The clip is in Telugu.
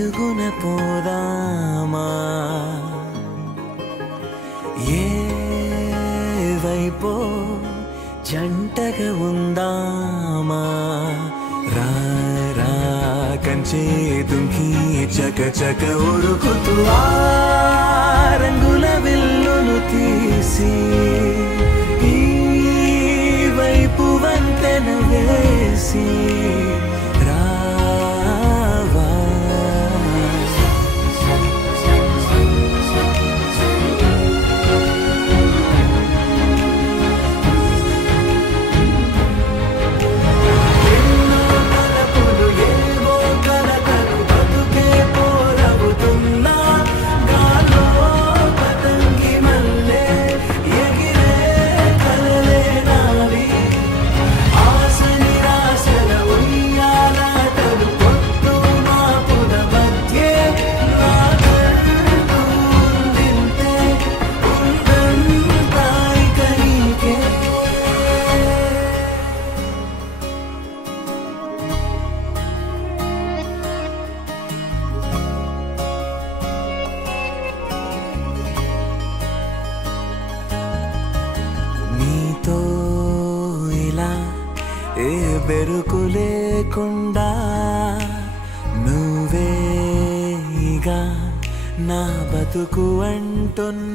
పరుగున పోదామా ఏ వైపో జంటగా ఉందామా రా రా కంచే దుంకి చక చక ఉరుకుతూ ఆ రంగుల విల్లును తీసి ఈ వైపు వంతెన వేసి ఏ బెరుకు లేకుండా నువ్వేగా నా బతుకు అంటున్నా